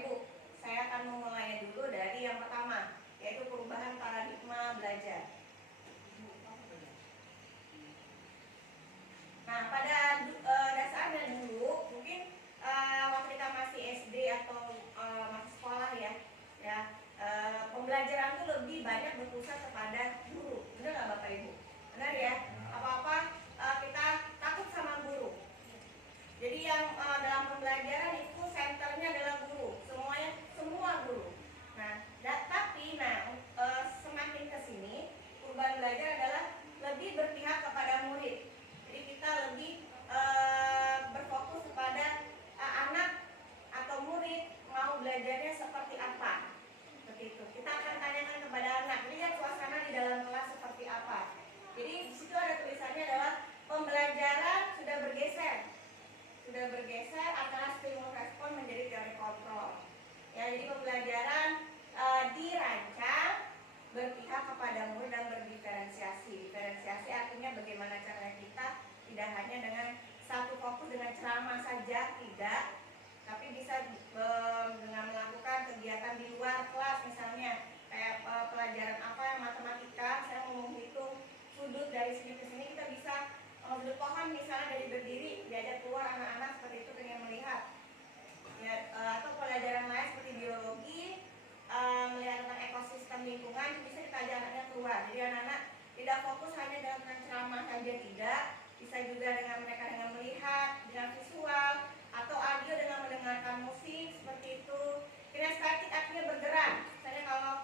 Ibu, saya akan memulainya dulu dari yang pertama, yaitu perubahan paradigma belajar. Nah, pada dasarnya dulu mungkin waktu kita masih SD atau masih sekolah ya, pembelajaran itu lebih banyak berpusat kepada guru. Benar nggak Bapak Ibu? Benar ya? Apa-apa kita takut sama guru. Jadi yang dalam pembelajaran itu senternya adalah guru, semua guru. Nah, tapi semakin kesini perubahan belajar adalah lebih berpihak kepada murid. Jadi kita lebih berfokus kepada anak atau murid mau belajarnya seperti apa. Seperti itu. Kita akan tanyakan kepada anak, lihat suasana di dalam kelas seperti apa. Jadi di situ ada tulisannya adalah pembelajaran sudah bergeser antara stimulus respon menjadi teori kontrol. Ya, jadi pembelajaran dirancang berpihak kepada murid dan berdiferensiasi. Diferensiasi artinya bagaimana cara kita tidak hanya dengan satu fokus dengan ceramah saja, tidak, tapi bisa dengan melakukan kegiatan di luar kelas, misalnya kayak pelajaran apa yang matematika, saya mau menghitung sudut dari sini ke sini, kita bisa sudut pohon misalnya dari berdiri, diajak keluar anak-anak seperti itu pengen melihat ya, atau pelajaran lain seperti biologi, melihat tentang ekosistem lingkungan, bisa kita ajak anaknya keluar. Jadi anak-anak tidak fokus hanya dengan ceramah saja, tidak, bisa juga dengan mereka dengan melihat, dengan visual, atau audio dengan mendengarkan musik seperti itu. Kinestetik artinya bergerak. Misalnya kalau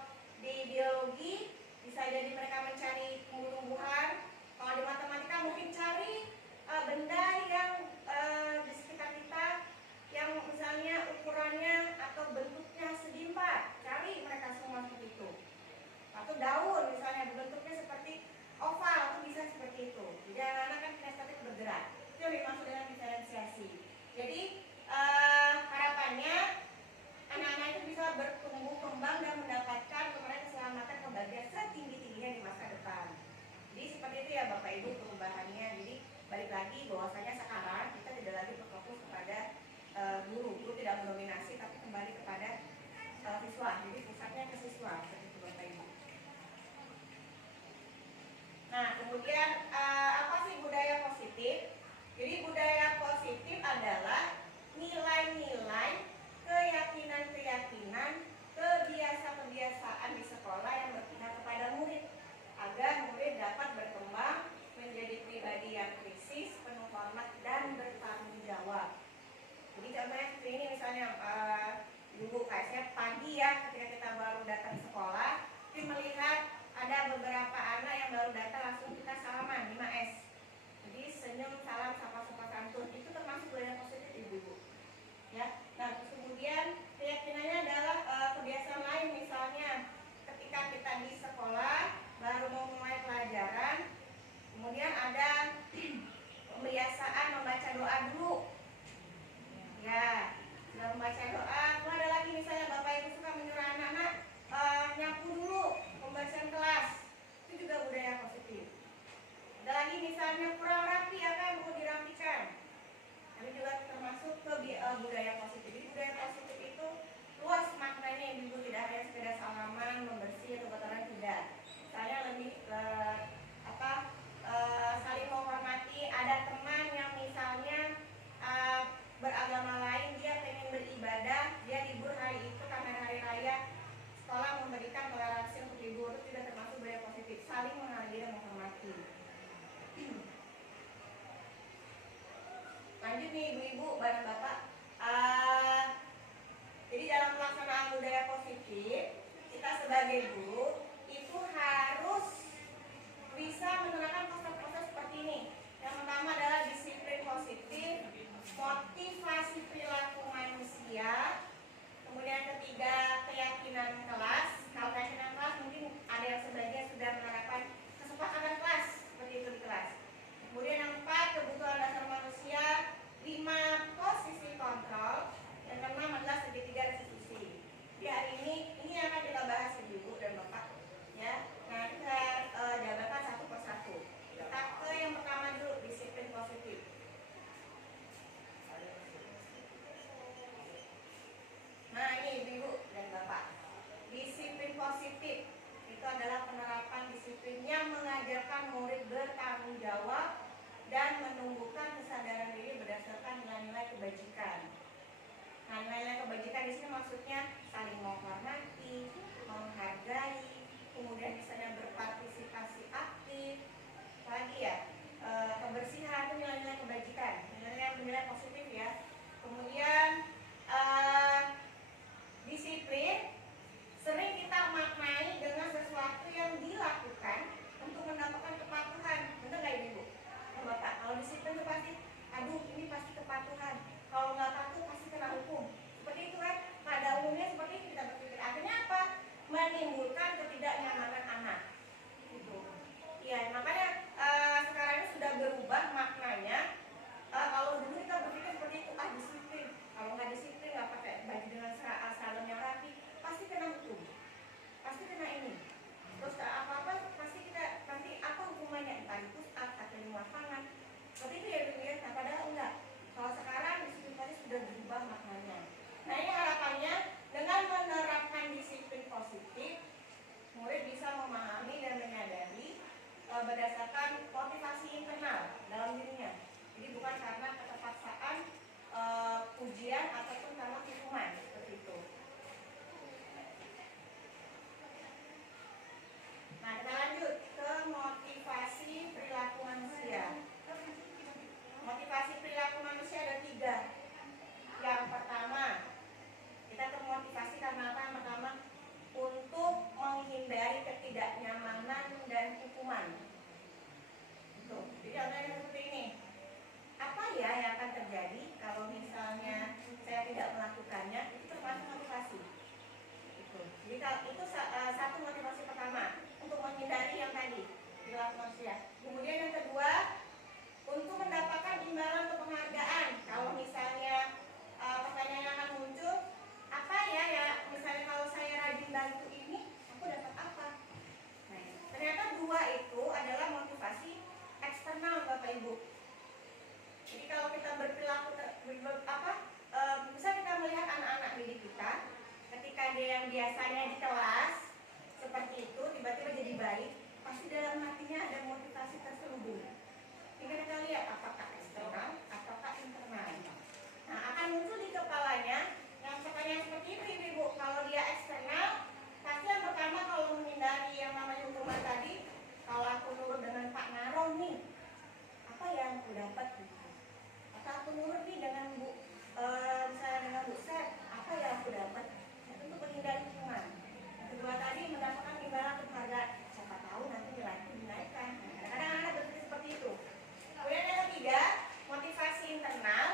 di biologi bisa jadi mereka mencari tumbuh-tumbuhan. Kalau di matematika mungkin cari benda yang di sekitar kita yang misalnya ukurannya atau bentuknya segi empat, cari mereka semua seperti itu. Atau daun misalnya bentuknya seperti oval, itu bisa seperti itu. Jadi anak-anak kan kinestetik bergerak. Itu yang dimaksud dengan diferensiasi. Jadi harapannya anak-anak itu bisa bertumbuh kembang dan mendapatkan kemarin keselamatan kebahagiaan setinggi-tingginya di masa depan. Jadi seperti itu ya Bapak Ibu perubahannya. Jadi balik lagi bahwasanya sekarang kita tidak lagi berfokus kepada guru tidak mendominasi, tapi kembali kepada siswa. Jadi pusatnya ke siswa seperti itu Bapak Ibu. Nah, kemudian apa sih budaya positif? Jadi budaya positif adalah nilai-nilai, keyakinan-keyakinan, kebiasaan-kebiasaan di sekolah yang berpihak kepada murid agar murid dapat berkembang menjadi pribadi yang kritis, penuh hormat dan bertanggung jawab. Jadi contohnya seperti ini misalnya dulu kayak saya pagi ya ketika kita baru datang sekolah, kita melihat ada beberapa anak yang baru datang langsung kita salaman 5S. Jadi senyum, salam, sapa-sapa santun itu termasuk budaya positif ibu-ibu. Ya. Nah, kemudian keyakinannya adalah kebiasaan lain, misalnya ketika kita di sekolah baru mau mulai pelajaran, kemudian ada pembiasaan membaca doa dulu. Ya, sudah membaca doa. Kalau ada lagi misalnya Bapak Ibu suka menyuruh anak-anak nyapu dulu pembacaan kelas, itu juga budaya positif. Ada lagi misalnya kurang rapi, apa yang perlu dirapikan, ini juga termasuk ke budaya positif. Jadi budaya positif itu luas maknanya ibu, tidak hanya sekedar salaman, membersih atau kotoran, tidak. Misalnya lebih saling menghormati. Ada teman yang misalnya beragama lain, dia pengen beribadah, dia libur hari itu karena hari raya, sekolah memberikan toleransi untuk libur, itu tidak termasuk budaya positif. Saling menghargai dan menghormati. Lanjut nih ibu-ibu, bapak-bapak. Jadi dalam pelaksanaan budaya positif, kita sebagai guru itu harus bisa menerapkan proses-proses seperti ini. Yang pertama adalah disiplin positif, motivasi perilaku manusia. Kemudian ketiga, keyakinan kelas. Kalau keyakinan kelas mungkin ada yang sebagian sudah menerapkan kesepakatan kelas seperti itu di kelas. Kemudian yang 4, kebutuhan dasar manusia. 5, posisi disiplinnya mengajarkan murid bertanggung jawab dan menumbuhkan kesadaran diri berdasarkan nilai-nilai kebajikan. Nah, nilai-nilai kebajikan di sini maksudnya saling menghormati, menghargai, kemudian misalnya berpartisipasi aktif, lagi ya, kebersihan itu nilai-nilai kebajikan, nilai-nilai positif ya. Kemudian disiplin sering kita maknai dengan sesuatu yang dilakukan untuk mendapatkan kepatuhan. Benar nggak Ibu? Ya, Bapak, kalau disiplin itu pasti, aduh ini pasti kepatuhan. Kalau nggak patuh pasti kena hukum. Seperti itu kan? Pada umumnya seperti itu kita berpikir. Akhirnya apa? Menimbulkan ketidaknyamanan anak. Gitu. Ya, makanya sekarang ini sudah berubah maknanya. Kalau dulu kita berpikir seperti itu, disiplin. Kalau nggak disiplin, nggak pakai baju dengan seragam yang rapi, pasti kena hukum, pasti kena ini. Terus apa-apa pasti kita nanti apa hukumannya, entah itu atau di lapangan. Seperti itu ya dulu ya. Nah, padahal enggak. Kalau sekarang disiplin tadi sudah berubah maknanya. Nah, ini harapannya dengan menerapkan disiplin positif, murid bisa memahami dan menyadari berdasarkan motivasi internal dalam dirinya. Jadi bukan karena keterpaksaan ujian ataupun karena hukuman, seperti itu. Nah, kita lanjut ke motivasi perilaku manusia. Motivasi perilaku manusia ada 3. Yang pertama, kita termotivasi karena apa? Yang pertama, untuk menghindari ketidaknyamanan dan hukuman. Tuh, jadi contohnya seperti ini. Apa ya yang akan terjadi kalau misalnya saya tidak melakukannya? Itu termasuk motivasi. Jadi itu satu motivasi pertama, untuk menghindari yang tadi perilaku manusia. Kemudian yang kedua, untuk mendapatkan imbalan atau penghargaan. Kalau misalnya pertanyaan yang akan muncul, apa ya misalnya kalau saya rajin bantu ini, aku dapat apa? Nah, ternyata 2 itu adalah motivasi eksternal Bapak Ibu. Jadi kalau kita berperilaku bisa kita melihat anak-anak didik kita, ketika dia yang biasanya di kelas seperti itu tiba-tiba jadi baik, pasti dalam hatinya ada motivasi terselubung. Tinggal kita lihat apakah eksternal ataukah internal. Nah, akan muncul di kepalanya yang pertanyaan seperti itu Ibu. Kalau dia eksternal, pasti yang pertama kalau menghindari yang namanya hukuman tadi, kalau aku nurut dengan Pak Naron nih, apa yang aku dapat gitu? Atau aku nurut nih dengan misalnya dengan Bu Sep, apa yang aku dapat? Itu menghindari hukuman. Yang kedua tadi mendapatkan imbalan atau penghargaan. Siapa tahu nanti nilaiku dinaikkan. Kadang-kadang anak berpikir seperti itu. Kemudian yang ketiga, motivasi internal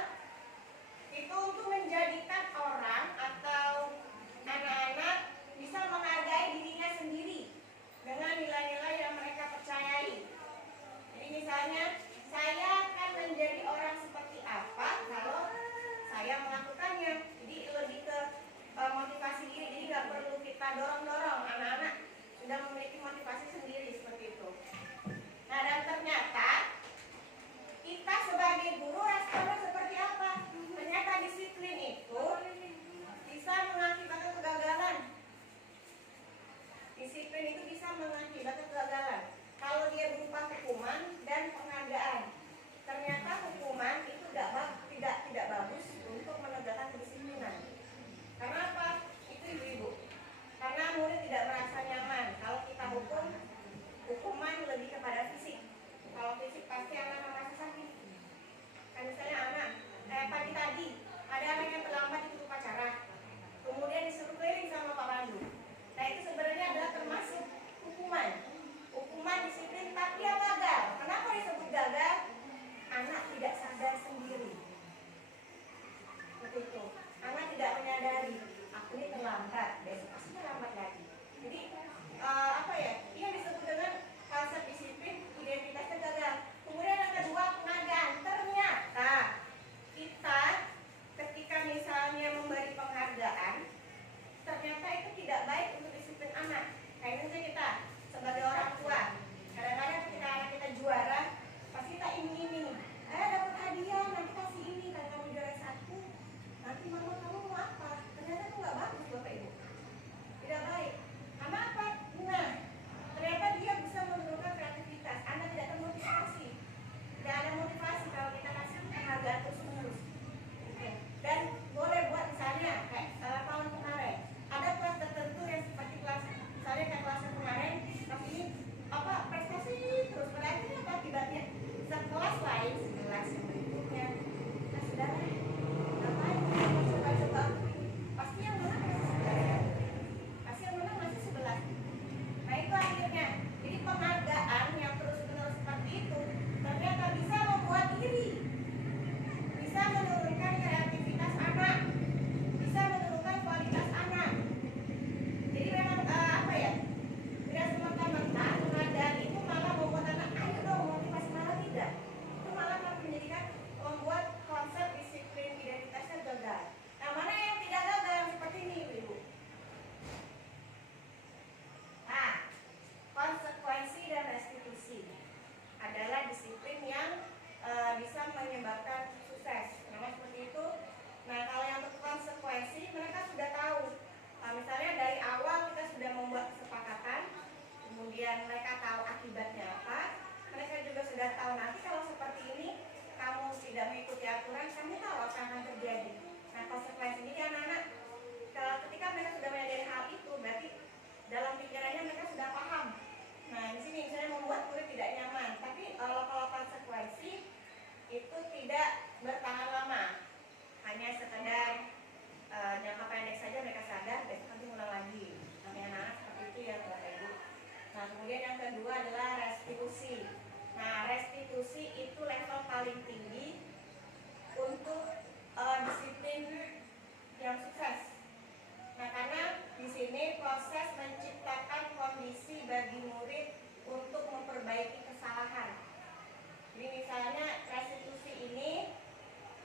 itu untuk menjadikan orang atau anak-anak bisa menghargai dirinya sendiri dengan nilai-nilai yang mereka percayai. Jadi misalnya, saya akan menjadi orang seperti apa kalau saya kemudian yang kedua adalah restitusi. Nah, restitusi itu level paling tinggi untuk disiplin yang sukses. Nah, karena di sini proses menciptakan kondisi bagi murid untuk memperbaiki kesalahan. Jadi misalnya restitusi ini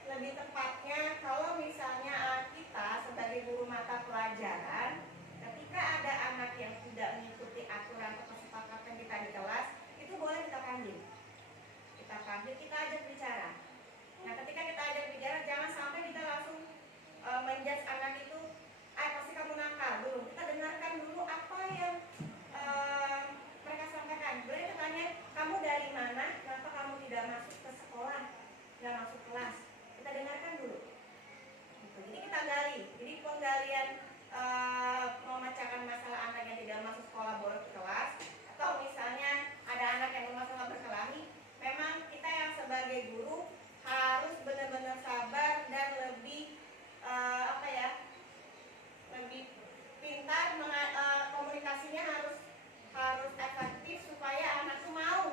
lebih tepatnya kalau misalnya kita sebagai guru mata pelajaran, ketika ada anak yang tidak mengikuti aturan atau kesepakatan kita di kelas, itu boleh kita panggil. Kita ajak bicara. Nah, ketika kita ajak bicara, jangan sampai kita langsung menjudge anak itu, pasti kamu nakal. Belum, kita dengarkan dulu apa yang mereka sampaikan. Boleh kita tanya, kamu dari mana? Kenapa kamu tidak masuk ke sekolah, tidak masuk kelas? Kita dengarkan dulu. Gitu. Jadi kita gali. Jadi penggalian memecahkan masalah anak yang tidak masuk sekolah bolos kelas, atau misalnya ada anak yang bermasalah berkelahi, memang kita yang sebagai guru harus benar-benar sabar dan lebih lebih pintar, komunikasinya harus efektif supaya anak itu mau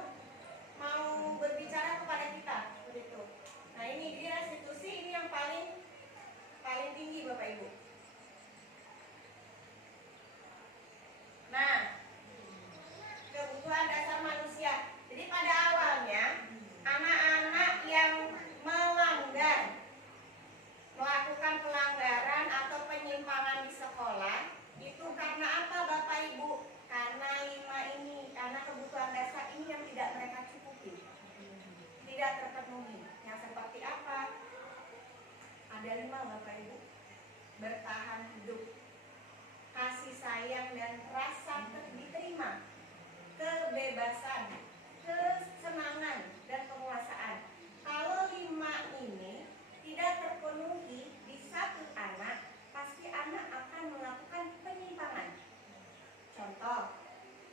berbicara kepada kita seperti itu. Nah, ini jadi restitusi ini yang paling tinggi Bapak Ibu. Nah, kebutuhan dasar manusia. Jadi pada awalnya anak-anak yang melakukan pelanggaran atau penyimpangan di sekolah itu karena apa Bapak Ibu? Karena 5 ini, karena kebutuhan dasar ini yang tidak mereka cukupi, tidak terpenuhi. Yang seperti apa? Ada 5 Bapak Ibu. Bertahan hidup, kasih sayang dan rasa diterima, kebebasan, kesenangan dan penguasaan. Kalau 5 ini tidak terpenuhi di satu anak, pasti anak akan melakukan penyimpangan. Contoh,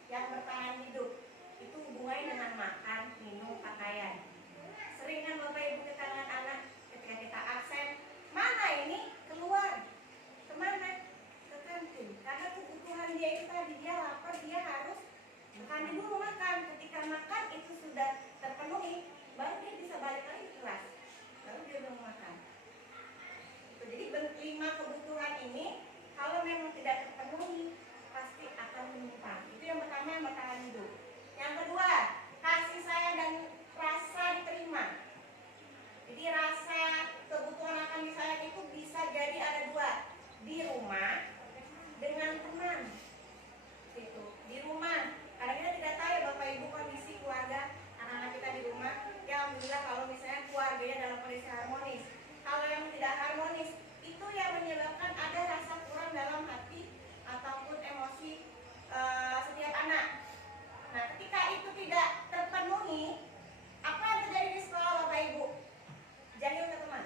yang bertahan hidup itu hubungannya dengan makan, minum, pakaian. Sering kan Bapak Ibu kita dengan anak ketika kita absen, mana ini? Keluar. Kemana? Ke kantin. Karena kebutuhan dia itu tadi, dia lapar, dia harus makan dulu makan. Ketika makan itu sudah terpenuhi, baru dia bisa balik lagi ke kelas. Lalu dia belum makan. Jadi 5 kebutuhan ini kalau memang tidak terpenuhi pasti akan menyimpang. Itu yang pertama, yang bertahan hidup. Yang kedua, kasih sayang dan rasa diterima. Jadi rasa kebutuhan akan disayang itu bisa jadi ada 2, di rumah dengan teman. Itu di rumah. Karena kita tidak tahu ya Bapak Ibu kondisi keluarga anak-anak kita di rumah. Ya alhamdulillah kalau misalnya keluarganya dalam kondisi harmonis. Kalau yang tidak harmonis, itu yang menyebabkan ada rasa kurang dalam hati ataupun emosi setiap anak. Nah, ketika itu tidak terpenuhi, apa yang terjadi di sekolah Bapak Ibu? Jahil ke teman.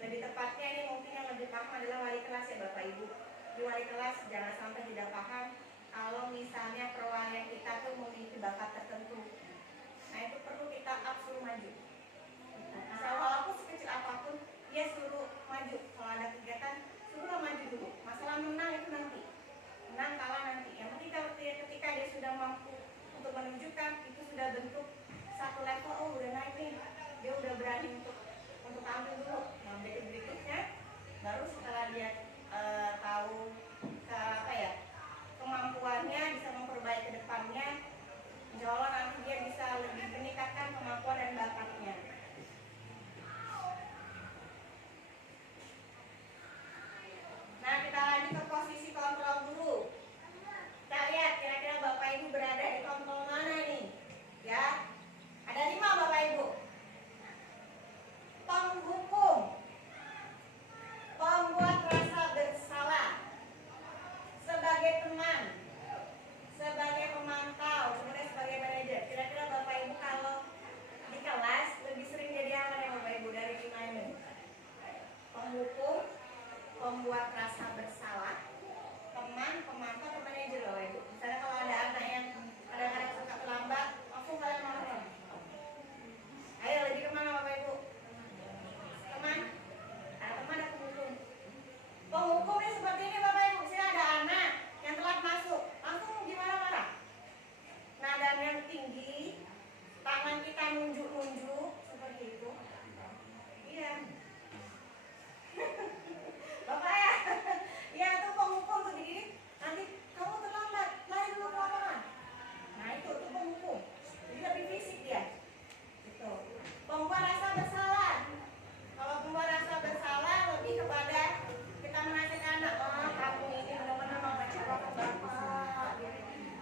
Lebih tepatnya ini mungkin yang lebih paham adalah wali kelas ya Bapak Ibu. Di wali kelas jangan sampai tidak paham kalau misalnya perwalian kita tuh memiliki bakat tertentu. Nah itu perlu kita up suruh maju. Misal walaupun sekecil apapun dia suruh maju. Kalau ada kegiatan suruhlah maju dulu. Masalah menang itu nanti, menang kalah nanti. Yang penting ketika dia sudah mampu untuk menunjukkan itu sudah bentuk satu level, oh udah naik nih, dia udah berani untuk tampil dulu. Nah berikutnya baru setelah dia tahu kemampuannya, bisa memperbaiki ke depannya, insya Allah nanti dia bisa lebih meningkatkan kemampuan dan bakatnya. Nah kita lanjut ke posisi kontrol guru. Kita lihat kira-kira Bapak Ibu berada di kontrol mana nih? Ya, ada 5 Bapak Ibu. Penghukum, pembuat rasa bersalah, sebagai teman, sebagai pemantau, kemudian sebagai manajer. Kira-kira Bapak Ibu kalau di kelas lebih sering jadi apa nih Bapak Ibu dari 5 ini? Penghukum, pembuat rasa bersalah, teman, pemantau, atau manajer Bapak Ibu. Misalnya kalau ada anak yang kadang-kadang suka terlambat, langsung kalian marah. Ayo lebih kemana Bapak Ibu? Teman, ada teman, ada penghukum. Penghukumnya seperti ini Bapak Ibu. Sini ada anak yang telat masuk, langsung gimana marah? Nadanya yang tinggi, tangan kita nunjuk-nunjuk seperti itu. Iya. Bapak ya, ya itu penghukum tuh begini. Nanti kamu terlambat, lari dulu ke lapangan. Nah itu penghukum. Jadi lebih fisik dia. Gitu. Pembuat rasa bersalah. Kalau pembuat rasa bersalah lebih kepada kita menasihkan anak, oh kamu ini benar-benar mau kecewa ke bapak.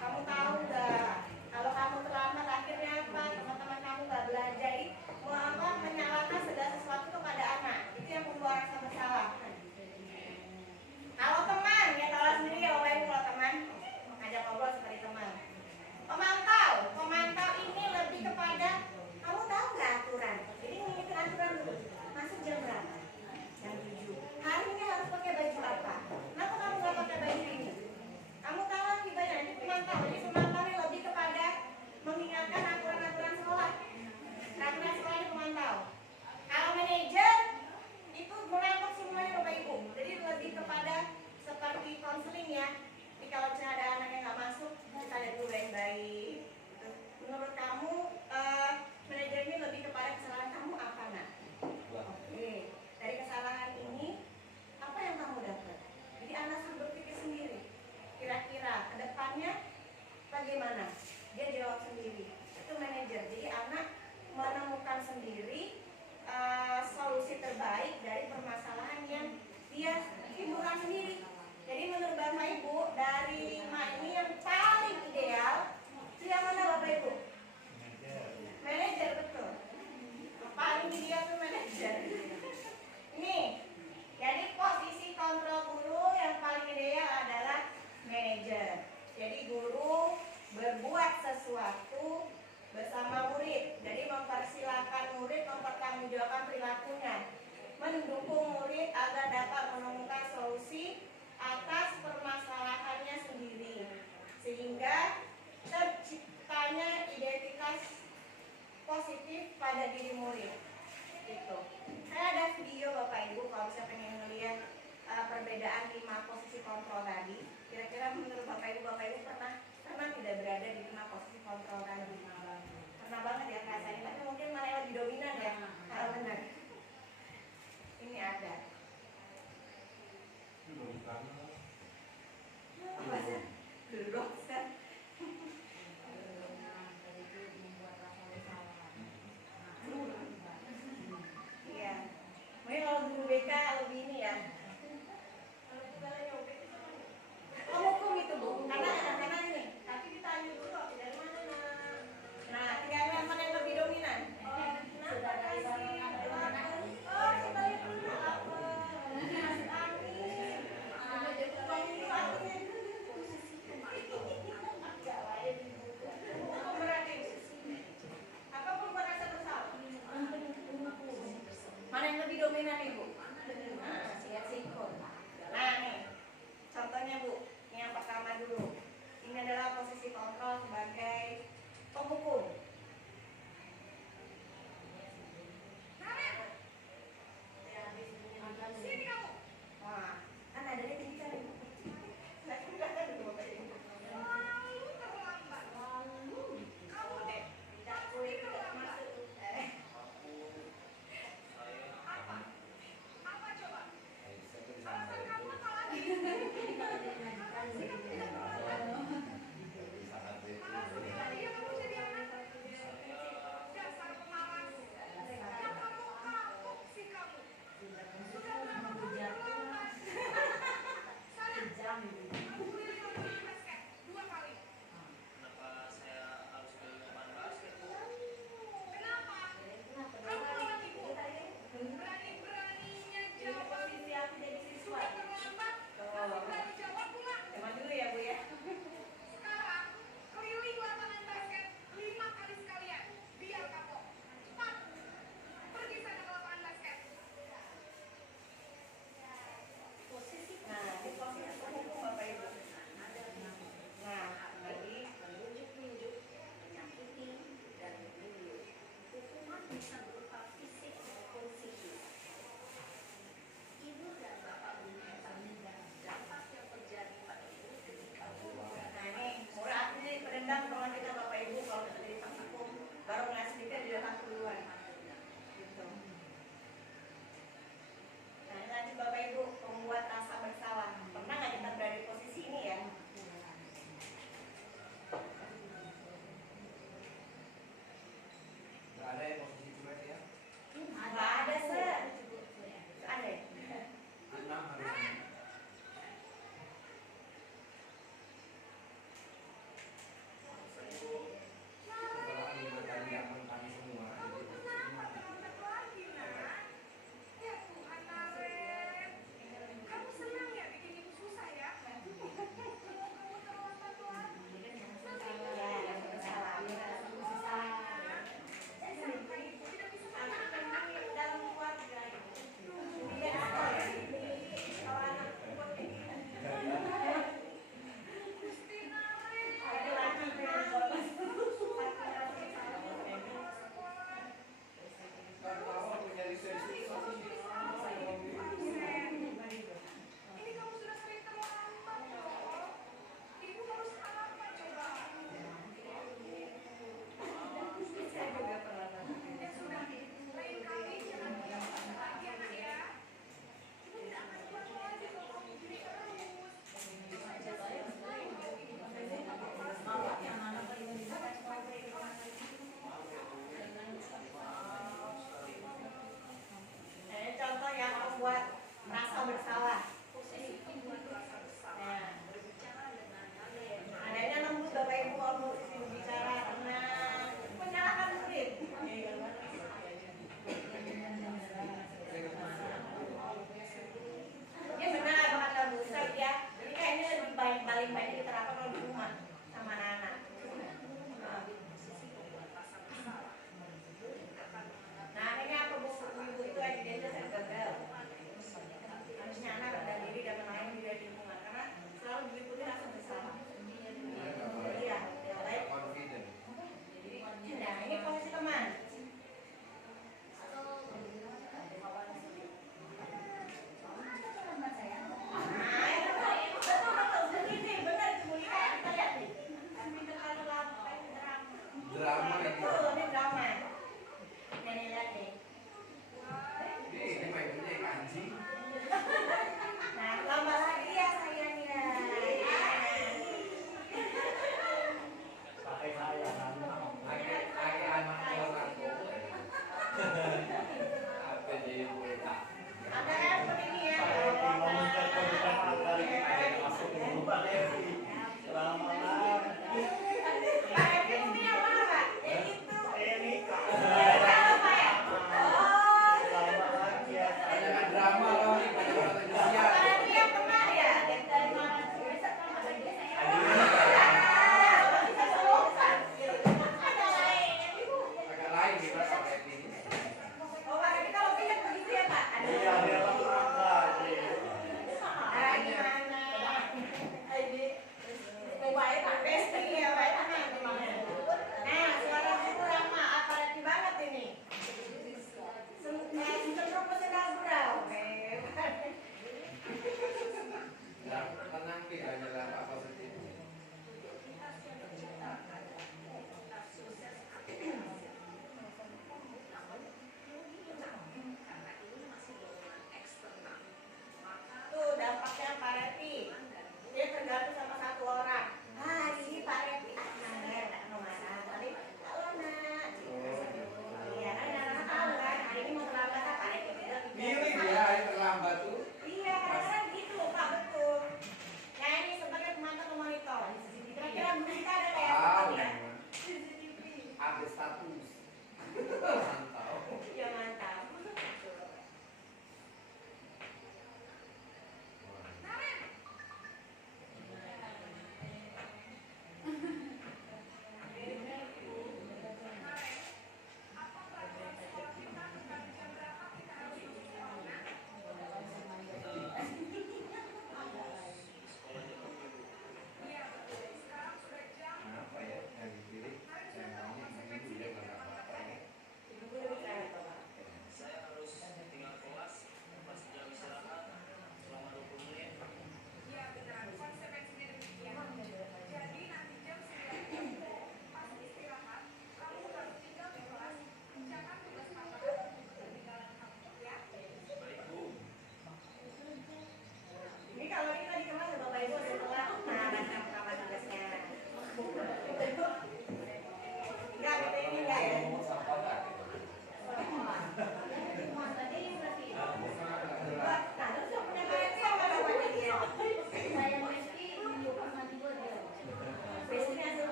Kamu tahu nggak? Kalau kamu terlambat akhirnya apa? Teman-teman kamu nggak belajar. Menyalahkan segala sesuatu kepada anak. Itu yang membuat rasa bersalah. Kalau teman, ya tahu sendiri ya Bapak Ibu, kalau teman ngajak ngobrol seperti teman. Pemantau, pemantau ini lebih kepada kamu tahu nggak aturan? Jadi ngikutin aturan dulu. Masuk jam berapa? Jam 7. Hari ini harus pakai baju apa? Kenapa kamu nggak pakai baju ini? Kamu tahu gimana? Ini pemantau. Jadi pemantau ini lebih kepada mengingatkan aturan-aturan sekolah. Aturan sekolah ini pemantau. Kalau manajer itu menangkap semuanya Bapak Ibu. Jadi lebih kepada seperti konseling ya. Jadi kalau ada anak yang nggak masuk, kita lihat dulu baik-baik. Menurut kamu manajer ini lebih kepada kesalahan kamu apa nak? Oke, dari kesalahan ini apa yang kamu dapat? Jadi anak suruh berpikir sendiri. Kira-kira kedepannya bagaimana? Dia jawab sendiri. Itu manajer. Jadi anak menemukan sendiri solusi terbaik dari permasalahan yang dia timbulkan sendiri. Jadi menurut Bapak Ibu dari 5 ini yang paling ideal itu yang mana Bapak Ibu? Manajer, betul. Yang paling ideal itu manajer. Ini, jadi posisi kontrol guru yang paling ideal adalah manajer. Jadi guru berbuat sesuatu bersama murid. Jadi mempersilahkan murid mempertanggungjawabkan perilakunya, mendukung murid agar dapat menemukan solusi atas permasalahannya sendiri, sehingga terciptanya identitas positif pada diri murid. Gitu. Saya ada video Bapak Ibu kalau bisa pengen melihat perbedaan 5 posisi kontrol tadi. Kira-kira menurut Bapak Ibu pernah tidak berada di 5 posisi kontrol tadi? Pernah banget ya rasanya, tapi mungkin mana yang lebih dominan ya? Kalau benar. Ini ada. Apa sih? Duduk Ustaz. dominan Ibu. Nah, siap sinkron. Nah, nih. Contohnya Bu, yang pertama dulu. Ini adalah posisi kontrol sebagai penghukum. Sini kamu. Wah, kan ada di sini kan Ibu.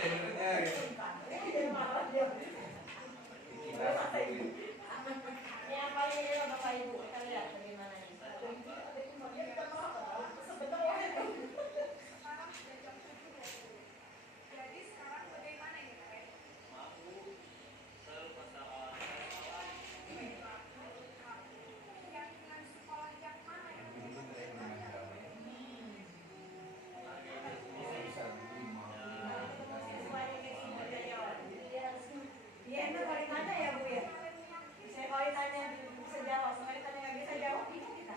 Ini apa ini Bapak Ibu? Kita lihat bagaimana ini. Jadi sekarang bagaimana ini, Kak? Keyakinan sekolah yang mana yang Dia itu kalau ditanya ya Bu ya. Saya kalau ditanya bisa jawab, kalau ditanya nggak bisa jawab bingung kita.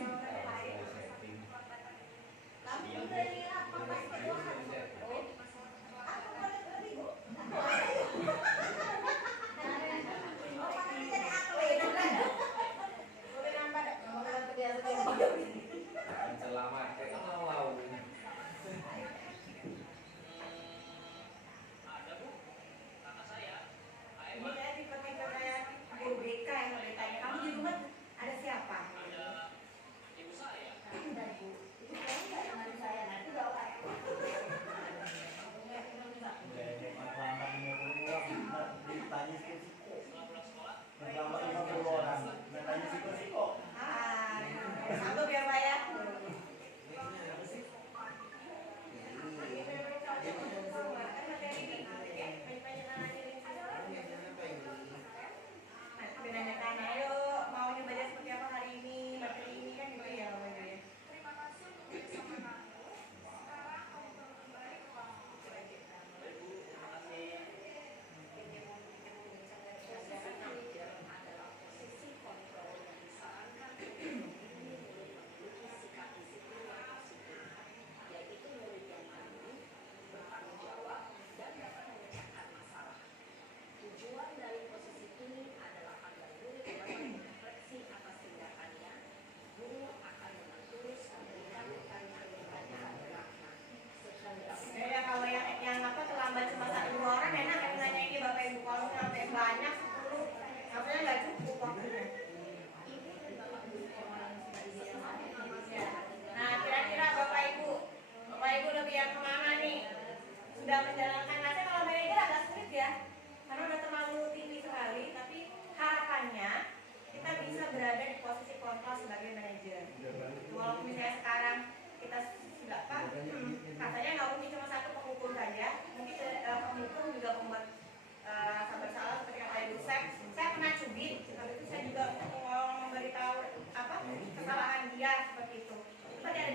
Jawabannya lain. Langsung dari apa pasti doang. Oh, aku boleh beli Bu. Oh, makanya jadi aku ya. Boleh nambah dah. Boleh kebiasaan. Selamat mau. Ini kayak tipe-tipe kayak guru BK yang mau ditanya, kamu di rumah ada siapa? Ibu saya. Ada Bu. Itu kamu nggak dengan saya, nanti bawa kayak. Ah, sanggup ya Pak ya? Menanyakan, ayo mau nyoba seperti apa hari ini, materi ini kan gitu ya Bapak Ibu ya. Terima kasih untuk bersama kamu. Sekarang kamu kembali ke bangku. Tujuan dari posisi ini adalah agar murid dapat refleksi atas tindakannya. Guru akan menulis memberikan pendidikan yang bermakna. Ya kalau yang apa terlambat cuma 1-2 orang enak kan nanya ini Bapak Ibu, kalau sampai banyak 10 sampai nggak cukup waktunya. Ya. Nah kira-kira Bapak Ibu lebih yang kemana nih? Sudah menjalankan nasihat kalau manajer agak sulit ya, karena udah terlalu tinggi sekali. Tapi harapannya kita bisa berada di posisi kontrol sebagai manajer. Walaupun misalnya sekarang kita sudah apa? Katanya nggak mungkin cuma satu penghukum saja, mungkin penghukum juga pembuat rasa bersalah seperti kata Ibu saya pernah cubit, tapi itu saya juga memberitahu apa kesalahan dia seperti itu. Tadi ada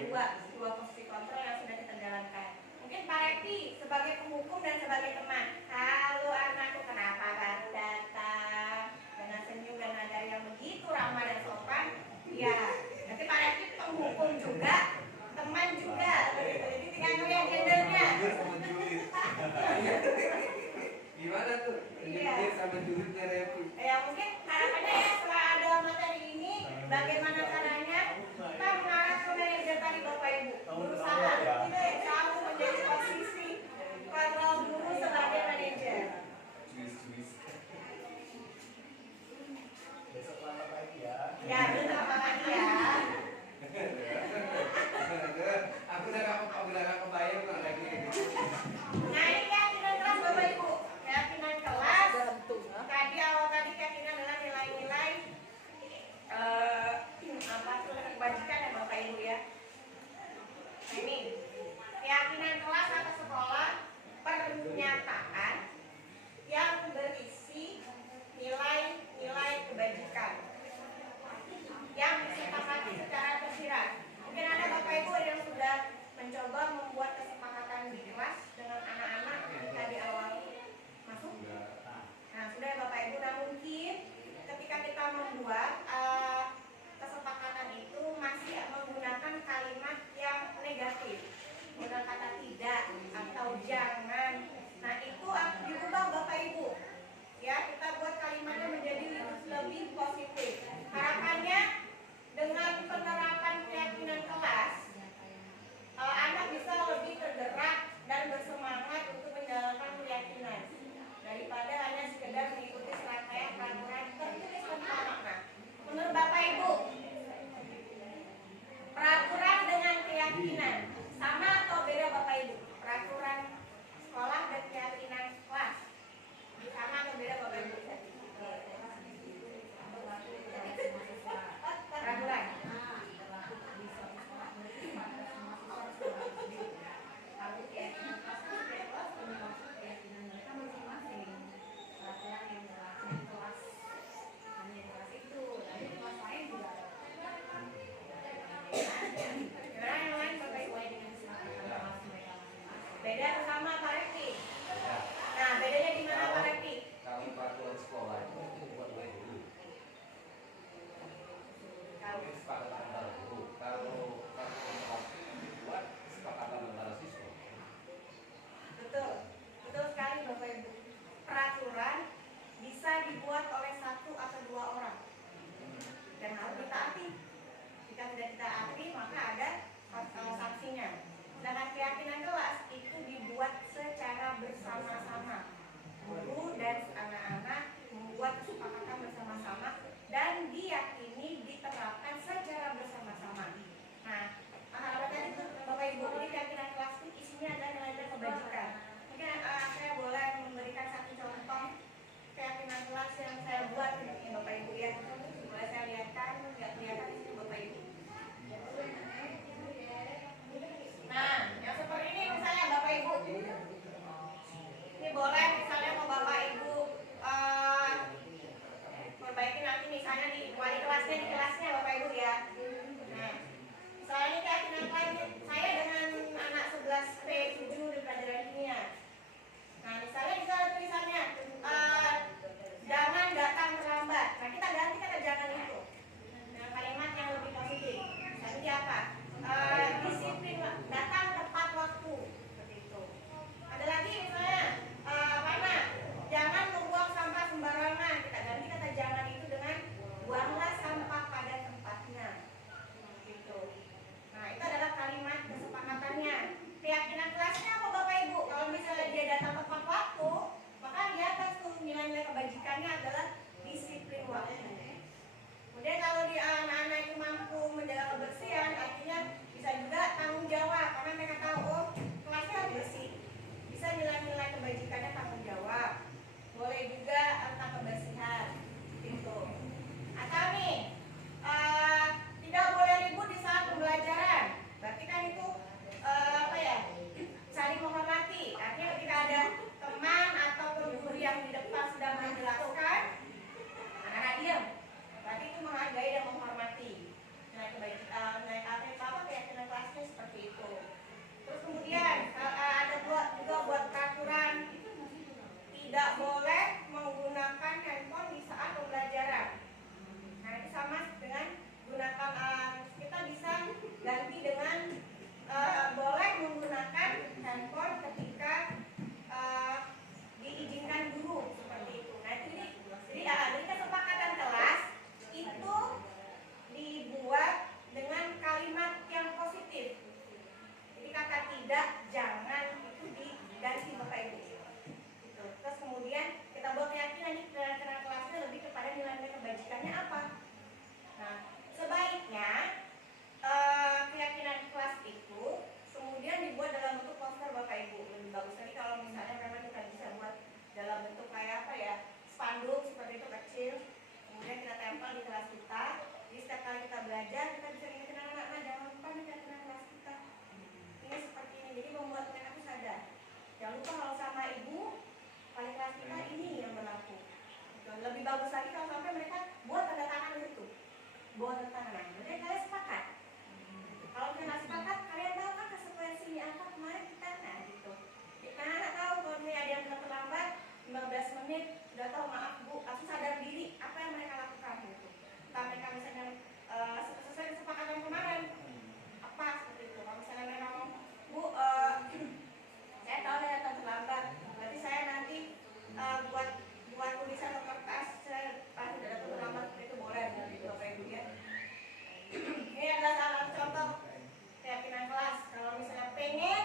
dua posisi kontrol yang sudah kita jalankan. Mungkin Pak Repi sebagai penghukum dan sebagai teman. Halo anakku, kenapa baru datang? Dengan senyum dan nada yang begitu ramah dan sopan. Ya, nanti Pak Repi penghukum juga, teman juga. Begitu. Jadi tinggal ngeliat gendernya. Gimana tuh? Iya. Dia sama julidnya Repi. Ya mungkin harapannya ya setelah ada materi ini, bagaimana caranya kita mengarah ke manajer tadi Bapak Ibu. Berusaha selalu menjadi posisi kontrol guru sebagai manajer. Cuis. Besok selamat pagi ya. Ya, betul apa lagi ya? Aku udah gak kebayang kok lagi gitu. Nah ini keyakinan kelas Bapak Ibu. Keyakinan kelas. Tadi awal keyakinan adalah nilai-nilai membuat mereka tuh sadar. Jangan lupa kalau sama ibu paling kelas kita ini yang berlaku. Gitu. Lebih bagus lagi kalau sampai mereka buat tanda tangan di situ. Buat tanda tangan. Jadi kalian sepakat. Kalau kalian nggak sepakat, kalian tahu kan konsekuensinya apa kemarin kita nah gitu. Anak-anak tahu kalau dia ada yang terlambat 15 menit, udah tahu maaf bu, langsung sadar diri apa yang mereka lakukan gitu. Entah mereka misalnya sesuai kesepakatan kemarin apa seperti itu. Kalau misalnya mereka ngomong bu, saya tahu saya datang terlambat, berarti saya nanti buat tulisan atau kertas saya pasti sudah datang terlambat seperti itu boleh gitu Bapak Ibu ya. Ini adalah salah satu contoh keyakinan kelas. Kalau misalnya pengen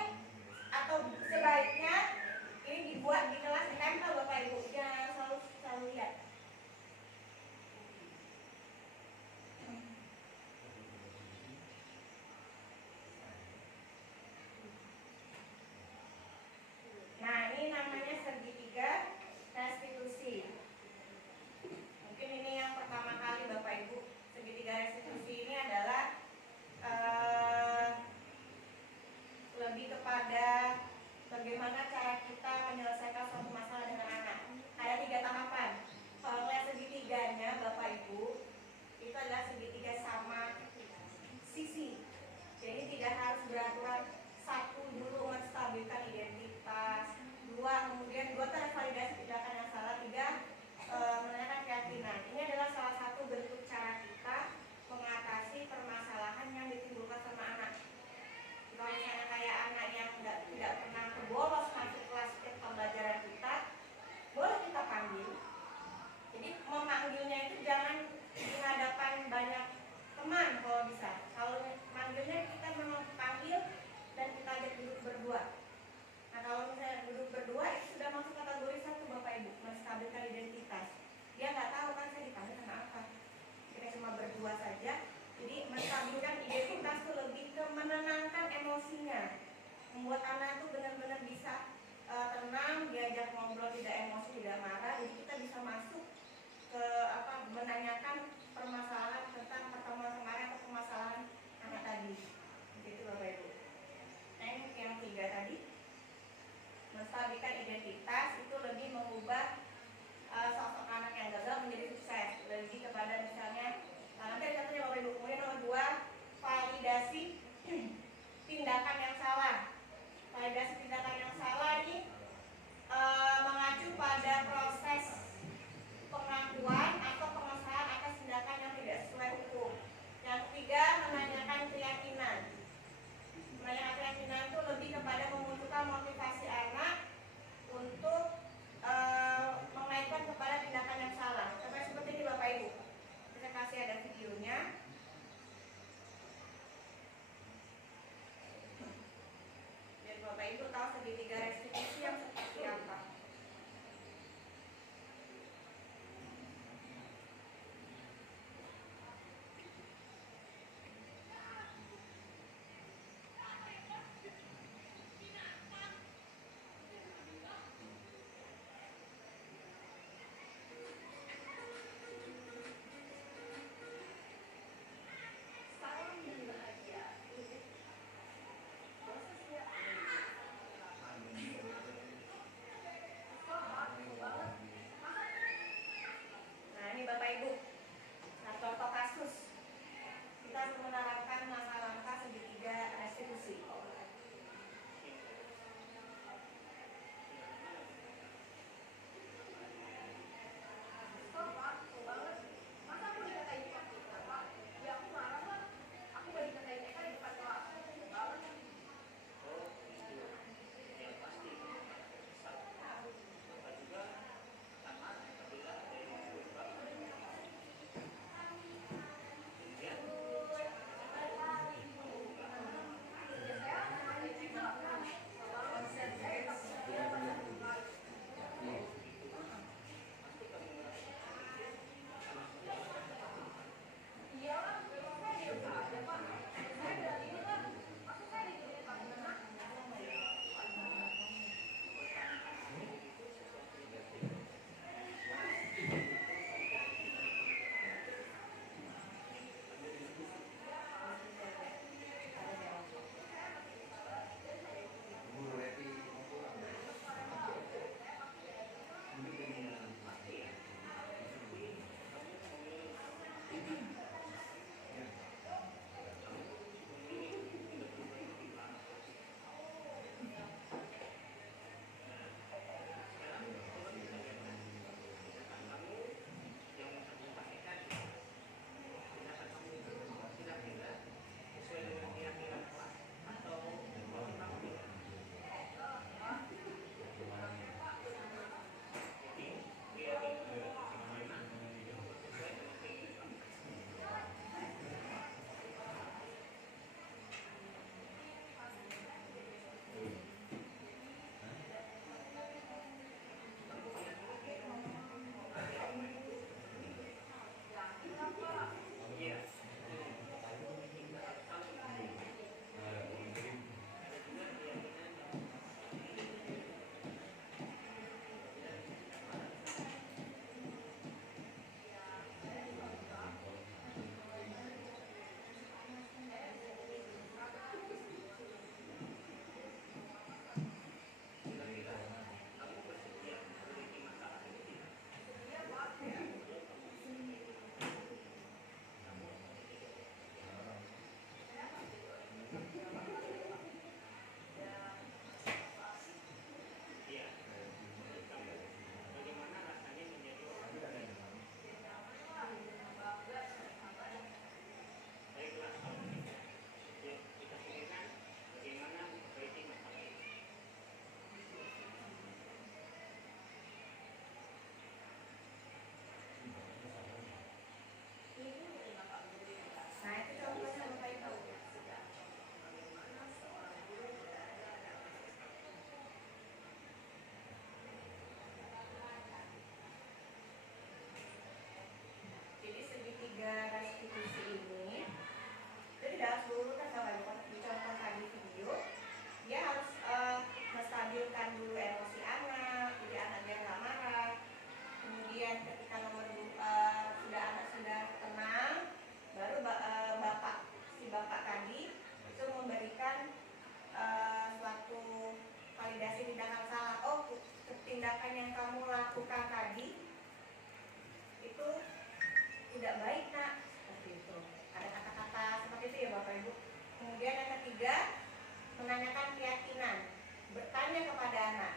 kedepannya kepada anak.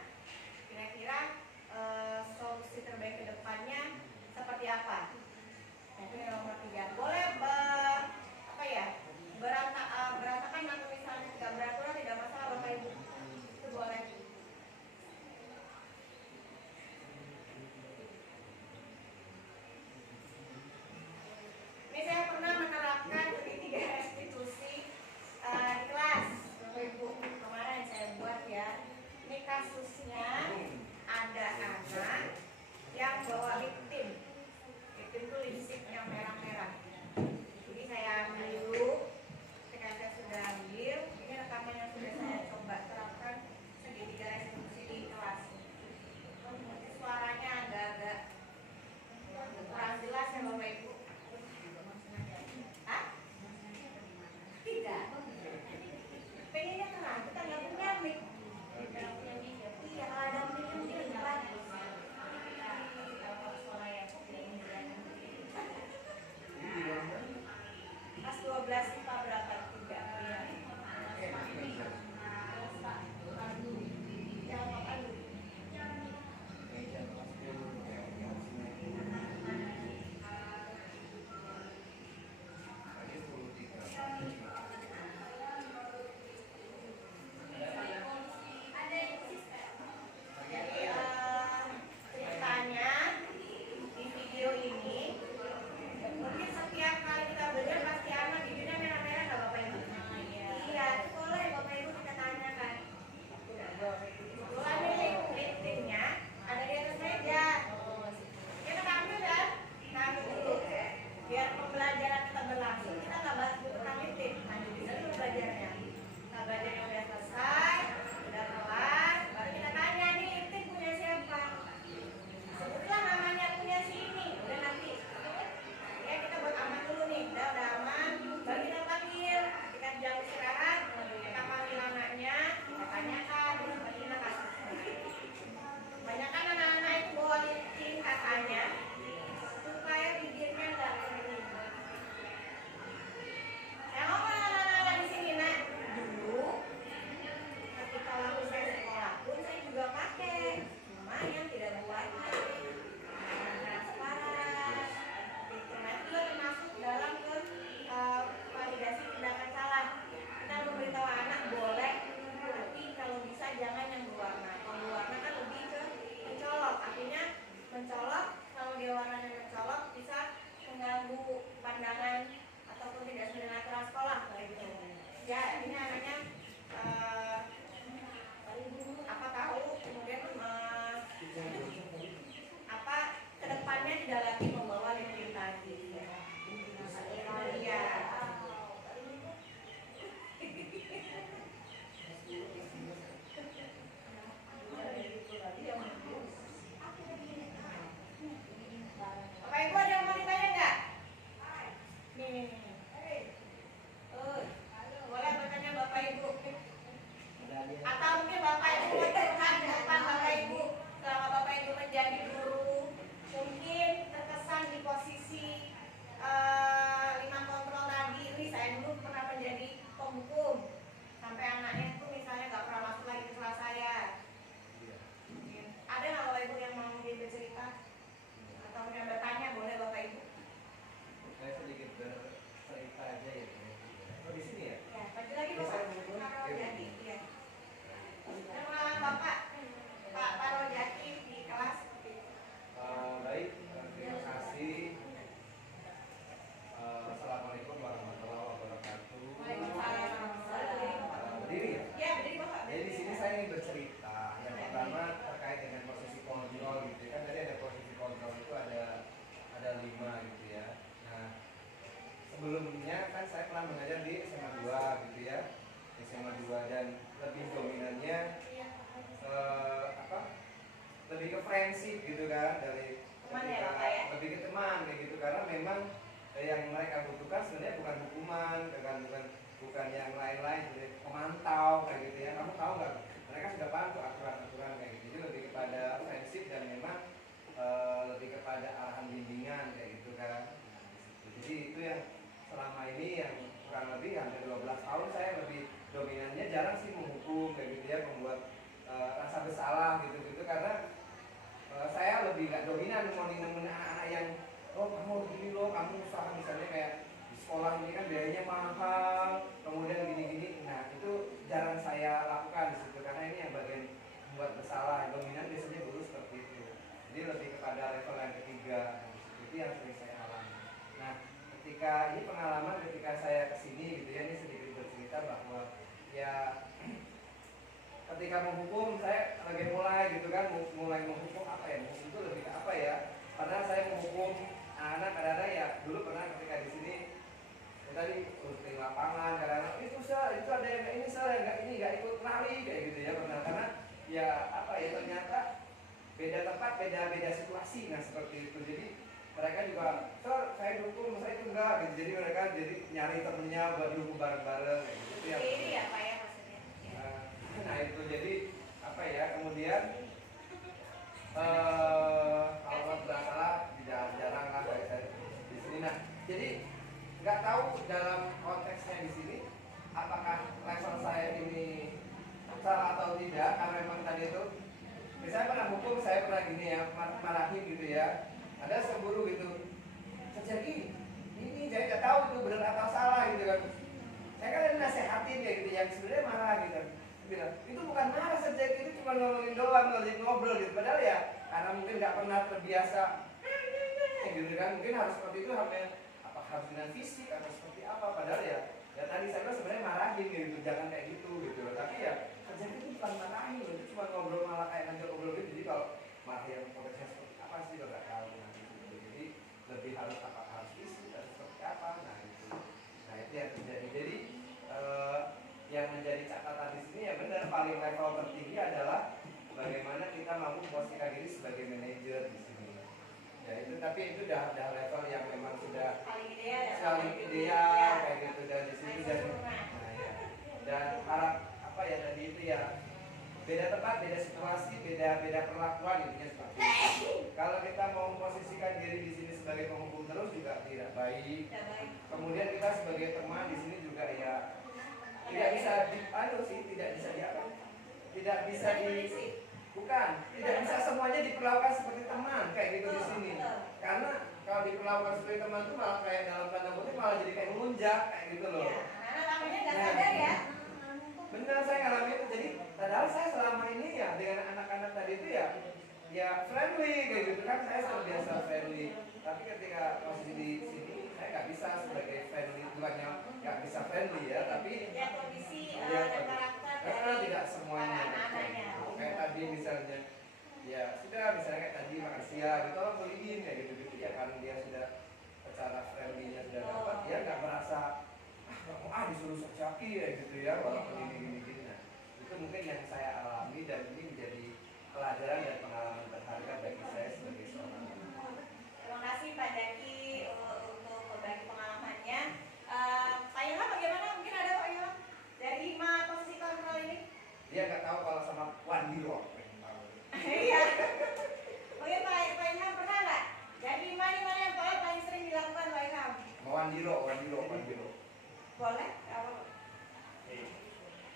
Kira-kira solusi terbaik kedepannya seperti apa? Nah, itu yang nomor 3. Boleh berantakan atau misalnya tidak beraturan tidak masalah Bapak Ibu. Itu boleh. Ini saya pernah menerapkan segitiga restitusi di kelas Bapak Ibu. Kemarin saya buat ya. Ini kasusnya ada anak yang bawa lip tint. Lip tint itu lipstick yang merah-merah. Jadi saya ambil dulu. Ketika saya sudah ambil, ini rekaman yang sudah saya coba terapkan segitiga restitusi di kelas. Suaranya agak-agak kurang jelas ya Bapak Ibu. Hah? Tidak. Pengennya terang, kita nggak punya mic. Iya, kalau ada mic mungkin lebih bagus. Suara yang pas 12 IPA berapa? 3. Jangan makan dulu. Jadi ceritanya di video ini mungkin setiap kali kita belajar pasti aman bibirnya merah-merah nggak Bapak Ibu? Iya, itu boleh Bapak Ibu kita tanyakan. Kebetulan nih lip-tintnya ada di atas meja. Kita ambil kan? Nah, ambil dulu. Biar pembelajaran kita berlangsung, kita nggak bahas dulu tentang lip-tint. Lanjut dulu belajarnya. Nah, belajarnya udah selesai, udah kelar, baru kita tanya nih lip-tint punya siapa? Sebutlah namanya punya si ini. Udah nanti. Ya kita buat aman dulu nih, udah aman. Baru kita panggil, ketika jam istirahat, kita panggil anaknya, kita tanyakan, terus kita kasih. Kebanyakan anak-anak itu bawa lip-tint katanya supaya bibirnya nggak kering. Yang ngomong anak-anak di sini nak, dulu ketika waktu saya sekolah pun saya juga pakai, cuma yang tidak berwarna, transparan. Nah, itu juga termasuk dalam validasi tindakan salah. Kita memberitahu anak boleh, tapi kalau bisa jangan yang berwarna. Kalau berwarna kan lebih ke mencolok, artinya mencolok. Kalau dia warnanya mencolok bisa mengganggu pandangan ataupun tidak sesuai dengan aturan sekolah kayak gitu. Ya, ini anaknya apa tahu kemudian apa kedepannya tidak lagi membawa lip tadi. Iya. Bapak Ibu ada yang mau ditanya nggak? Nih. Boleh bertanya Bapak Ibu. Atau mungkin Bapak Ibu curhat di depan Bapak Ibu selama Bapak Ibu menjadi guru, mungkin terkesan di posisi 5 kontrol tadi. Ini saya dulu pernah menjadi penghukum sampai anaknya itu misalnya nggak pernah masuk lagi ke kelas saya. Ada nggak Bapak Ibu yang mau bercerita atau yang bertanya? Boleh Bapak Ibu. Saya sedikit bercerita aja ya. Oh di sini ya? Ya, maju lagi Bapak. Pak Rojati, ya. Nama Bapak Pak Rojati di kelas seperti itu. Baik, terima kasih. Assalamualaikum warahmatullahi wabarakatuh. Waalaikumsalam. Berdiri ya? Ya, berdiri Bapak. Jadi di sini saya ingin bercerita. Yang pertama terkait dengan posisi kontrol gitu kan. Tadi ada posisi kontrol itu ada 5 gitu ya. Nah, sebelumnya kan saya pernah mengajar di SMA 2 gitu ya. SMA 2 dan lebih dominannya lebih ke friendship gitu kan dari Teman ya, Bapak ya? lebih ke teman kayak gitu karena memang yang mereka butuhkan sebenarnya bukan hukuman, bukan yang lain-lain, jadi pemantau kayak gitu ya. Kamu tahu nggak? Mereka sudah paham tuh aturan-aturan kayak gitu. Jadi lebih kepada friendship dan memang lebih kepada arahan bimbingan kayak gitu kan. Jadi itu yang selama ini yang kurang lebih hampir 12 tahun saya lebih dominannya jarang sih menghukum kayak gitu ya, membuat ini kan biayanya mahal, kemudian gini-gini. Nah itu jarang saya lakukan di situ karena ini yang bagian membuat bersalah. Dominan biasanya guru seperti itu. Jadi lebih kepada level yang ketiga. Itu yang sering saya alami. Nah ketika ini pengalaman ketika saya kesini gitu ya, ini sedikit bercerita bahwa ya ketika menghukum saya lagi mulai gitu kan, mulai menghukum apa ya, menghukum itu lebih ke apa ya, padahal saya menghukum anak kadang-kadang ya dulu pernah ketika di sini ya tadi di lapangan kadang-kadang itu itu ada yang kayak ini yang ini nggak ikut lari kayak gitu ya, pernah karena ya apa ya ternyata beda tempat beda situasi. Nah seperti itu, jadi mereka juga saya dukung, saya itu enggak gitu. Jadi mereka jadi nyari temennya buat dukung bareng-bareng kayak gitu ya. Ini ya Pak ya maksudnya. Nah itu jadi apa ya, kemudian kalau tidak salah jarang lah kayak saya di sini. Nah jadi nggak tahu dalam konteksnya di sini apakah level saya ini salah atau tidak, karena memang tadi itu misalnya pernah hukum, saya pernah gini ya, marahin gitu ya, ada semburu gitu terjadi ini saya nggak tahu itu benar atau salah gitu kan, saya kan nasehatin kayak gitu yang sebenarnya marah gitu, bilang itu bukan marah saja, itu cuma ngomongin doang, ngobrol gitu, padahal ya karena mungkin nggak pernah terbiasa gitu kan, mungkin harus seperti itu, apa harus dengan fisik atau seperti apa, padahal ya tadi saya sebenarnya marahin gitu, jangan kayak gitu gitu, tapi ya terjadi itu bukan marahin, itu cuma ngobrol malah kayak ngajak ngobrol gitu, jadi kalau marah yang konteksnya seperti apa sih lo nggak tahu, nah gitu, jadi lebih harus apa, harus fisik atau seperti apa, nah itu yang terjadi. Jadi yang menjadi catatan di sini ya benar, paling level tertinggi adalah bagaimana kita mampu memposisikan diri sebagai manajer di sini. Ya itu, tapi itu udah level yang memang sudah paling ideal kayak gitu, dan di situ dan harap apa ya tadi itu ya, beda tempat, beda situasi, beda perlakuan, intinya seperti itu. Kalau kita mau memposisikan diri di sini sebagai penghukum terus juga tidak baik. Kemudian kita sebagai teman di sini juga ya tidak bisa tidak bisa semuanya diperlakukan seperti teman kayak gitu di sini. Karena kalau diperlakukan seperti teman itu malah kayak dalam tanda kutip malah jadi kayak melunjak kayak gitu loh. Ya. Benar, saya ngalamin itu. Jadi padahal saya selama ini ya dengan anak-anak tadi itu ya friendly kayak gitu kan, saya terbiasa friendly. Tapi ketika posisi di sini saya nggak bisa sebagai friendly, bukannya nggak bisa friendly ya, tapi ya kondisi dan karakter dari tidak semuanya anak-anaknya. kayak tadi misalnya ya sudah, misalnya kayak tadi makasih ya gitu, tolong beliin kayak gitu ya, kan dia sudah secara friendly-nya sudah dapat, dia nggak merasa disuruh secaki ya gitu ya, walaupun gini. Nah itu mungkin yang saya alami dan ini menjadi pelajaran dan pengalaman berharga bagi saya sebagai seorang guru. Terima kasih Pak Daki untuk berbagi pengalamannya. Pak Ilham bagaimana? Mungkin ada Pak Ilham dari 5 posisi kontrol ini? Dia nggak tahu kalau sama Wandi loh. Iya. Mungkin Pak Ilham pernah nggak? Dari 5 ini mana yang paling sering dilakukan Pak Ilham? Wandiro. Boleh?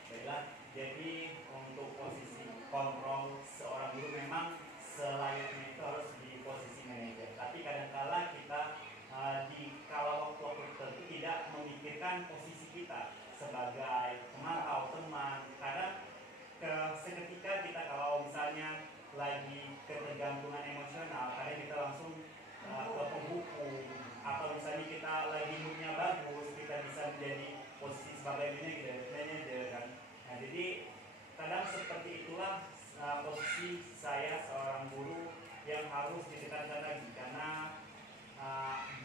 Baiklah, jadi untuk posisi kontrol seorang guru memang selayaknya itu harus di posisi manajer. Tapi kadang-kala kita di kala waktu tertentu tidak memikirkan posisi kita sebagai pemantau teman. Kadang seketika kita kalau misalnya lagi ketergantungan emosional, kadang kita langsung ke penghukum, atau misalnya kita lagi moodnya bagus, kita bisa menjadi posisi sebagai manajer kan. Nah jadi kadang seperti itulah posisi saya seorang guru yang harus ditekankan lagi, karena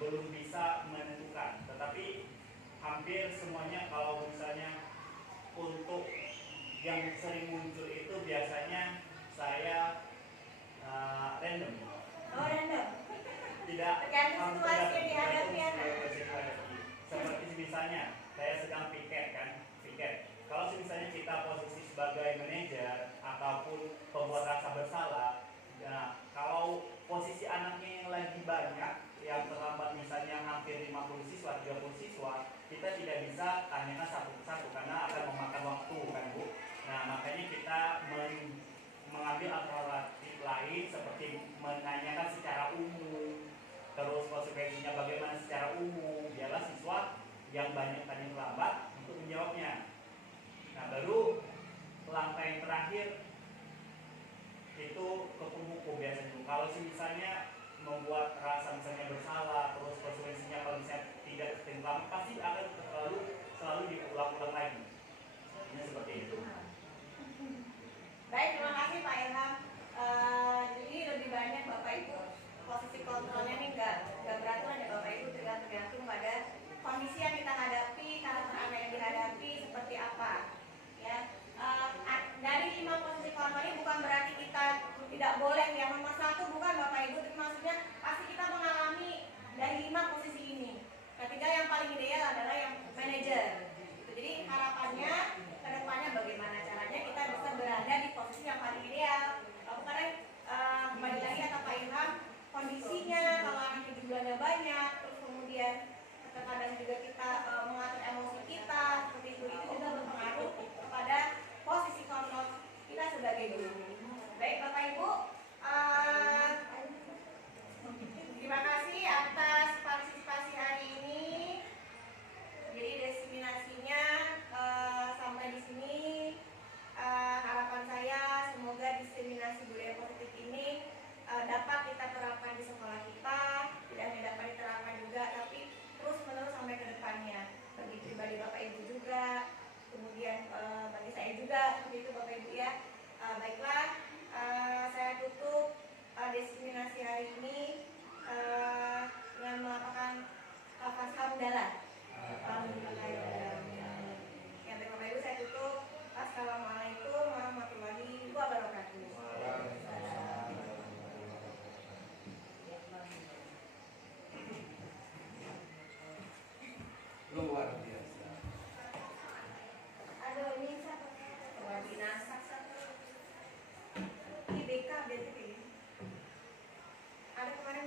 belum bisa menentukan. Tetapi hampir semuanya kalau misalnya untuk yang sering muncul itu biasanya saya random. Oh random. Tidak tergantung situasi yang dihadapi anak. Seperti misalnya saya sedang piket. Kalau misalnya kita posisi sebagai manajer ataupun pembuat rasa bersalah, nah, kalau posisi anaknya yang lagi banyak, yang terlambat misalnya hampir 50 siswa, 30 siswa, kita tidak bisa tanyakan satu persatu karena akan memakan waktu kan Bu. Nah makanya kita mengambil alternatif lain seperti menanyakan secara umum, terus konsekuensinya bagaimana secara umum, biarlah siswa yang banyak tadi terlambat untuk menjawabnya. Nah, baru langkah yang terakhir itu ke hukum biasanya. Kalau misalnya membuat rasa misalnya bersalah, terus konsekuensinya kalau misalnya tidak tertembak, pasti akan selalu diulang-ulang lagi. Ini seperti itu. Baik, terima kasih Pak Ilham. Jadi lebih banyak Bapak Ibu posisi kontrolnya ini nggak beraturan ya Bapak Ibu, tergantung pada kondisi yang kita hadapi, karakter anak yang dihadapi seperti apa. Ya, dari 5 posisi kontrol ini bukan berarti kita tidak boleh yang nomor 1, bukan Bapak Ibu, tapi maksudnya pasti kita mengalami dari 5 posisi ini. Ketiga yang paling ideal adalah yang manajer. Jadi harapannya ke depannya bagaimana caranya kita bisa berada di posisi yang paling ideal. Karena kembali lagi kata Pak Ilham, kondisinya kalau anaknya jumlahnya banyak, terus kemudian terkadang juga kita mengatur emosi kita seperti itu juga berpengaruh kepada posisi kontrol kita sebagai guru. Baik Bapak Ibu,